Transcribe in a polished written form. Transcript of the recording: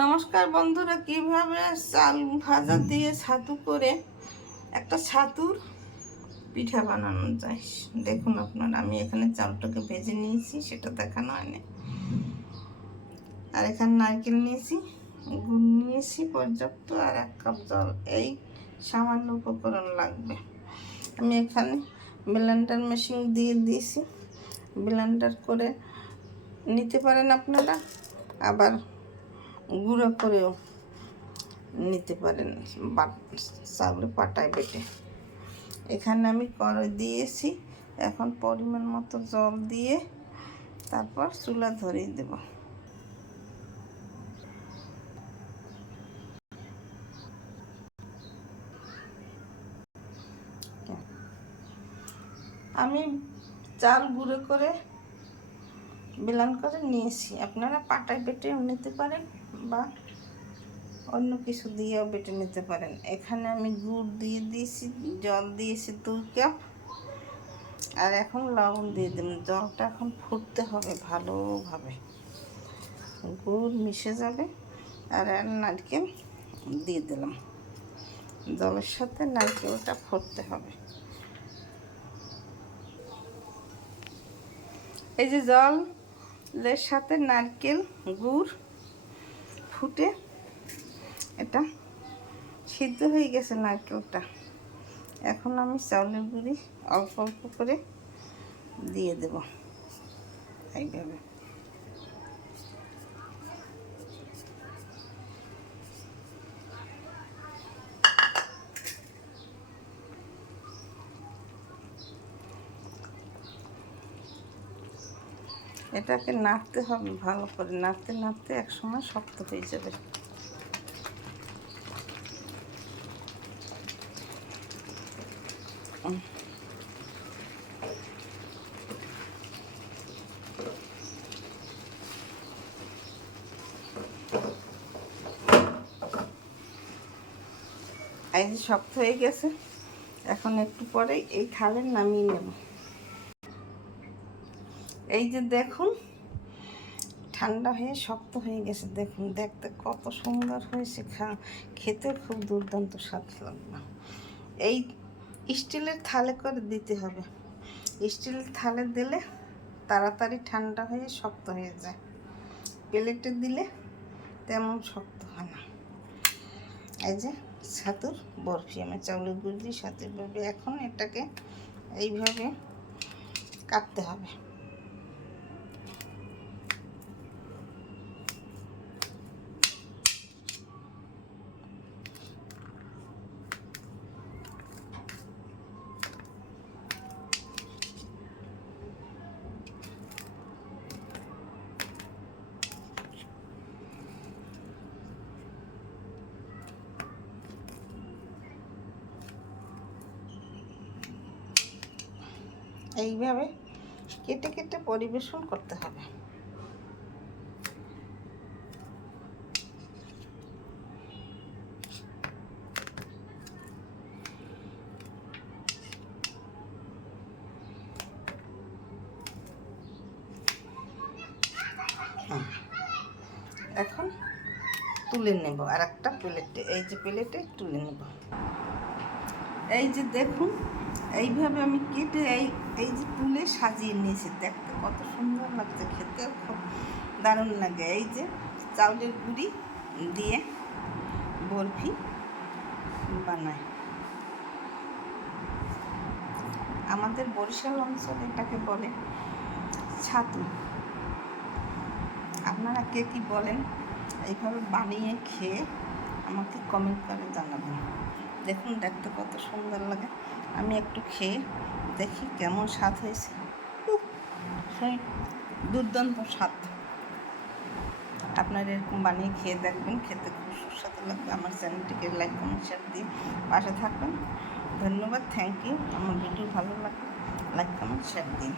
নমস্কার বন্ধুরা, কিভাবে চাল ভাজা দিয়ে ছাতু করে একটা ছাতুর পিঠা বানানো যায় দেখুন আপনারা। আমি এখানে চালটাকে ভেজে নিয়েছি, সেটা দেখানো হয়নি। আর এখানে নারকেল নিয়েছি, গুড় নিয়েছি পর্যাপ্ত, আর 1 কাপ জল। এই সামান্য উপকরণ লাগবে। আমি এখানে ব্লেন্ডার মেশিন দিয়ে দিয়েছি, ব্লেন্ডার করে নিতে পারেন আপনারা, আবার গুঁড়ো করেও নিতে পারেন, চাউলে পাটায় বেটে। এখানে আমি কড়াই দিয়েছি, এখন পরিমাণ মতো জল দিয়ে তারপর চুলা ধরিয়ে দেব। আমি চাল গুঁড়ো করে ব্লেন্ড করে নিয়েছি, আপনারা পাটায় বেটেও নিতে পারেন বা অন্য কিছু দিয়েও বেটে নিতে পারেন। এখানে আমি গুড় দিয়ে দিয়েছি, জল দিয়েছি 2 কাপ, আর এখন লবণ দিয়ে দেবেন। জলটা এখন ফুটতে হবে ভালোভাবে, গুড় মিশে যাবে। আর নারকেল দিয়ে দিলাম, জলের সাথে নারকেলটা ফুটতে হবে। এই যে জলের সাথে নারকেল গুড় ফুটে এটা সিদ্ধ হয়ে গেছে নারকেলটা। এখন আমি চাউলের গুঁড়ি অল্প অল্প করে দিয়ে দেব এইভাবে। এটাকে নাড়তে হবে ভালো করে, নাড়তে নাড়তে একসময় শক্ত হয়ে যাবে। এই যে শক্ত হয়ে গেছে, এখন একটু পরেই এই থালে নামিয়ে নেব। এই যে দেখুন, ঠান্ডা হয়ে শক্ত হয়ে গেছে। দেখুন, দেখতে কত সুন্দর হয়েছে, খেতে খুব দুর্দান্ত স্বাদ লাগবে। এই স্টিলের থালে করে দিতে হবে, স্টিলের থালে দিলে তাড়াতাড়ি ঠান্ডা হয়ে শক্ত হয়ে যায়। প্লেটে দিলে তেমন শক্ত হয় না। এই যে ছাতুর বরফি, আমি চাউলের গুঁড়ি দিয়ে ছাতুর বরফি। এখন এটাকে এইভাবে কাটতে হবে। এইভাবে কেটে কেটে পরিবেশন করতে হবে। এখন তুলে নেব আর একটা প্লেটে, এই যে প্লেটে তুলে নেব। এই যে দেখুন, এইভাবে আমি কেটে এই যে তুলে সাজিয়ে নিয়েছি। দেখতে কত সুন্দর লাগছে, খেতেও খুব দারুণ লাগে। এই যে চাউলের গুঁড়ি দিয়ে বরফি বানায় আমাদের বরিশাল অঞ্চলে, এটাকে বলে ছাতু। আপনারা কে কী বলেন, এইভাবে বানিয়ে খেয়ে আমাকে কমেন্ট করে জানাবেন। দেখুন, দেখতে কত সুন্দর লাগে। আমি একটু খেয়ে দেখি কেমন স্বাদ হয়েছে। সেই দুর্দান্ত স্বাদ। আপনারা এরকম বানিয়ে খেয়ে দেখবেন, খেতে খুব সুস্বাদু লাগবে। আমার চ্যানেলটিকে লাইক কমেন্ট শেয়ার দিয়ে পাশে থাকবেন। ধন্যবাদ, থ্যাংক ইউ। আমার ভিডিও ভালো লাগলে লাইক কমেন্ট শেয়ার দিন।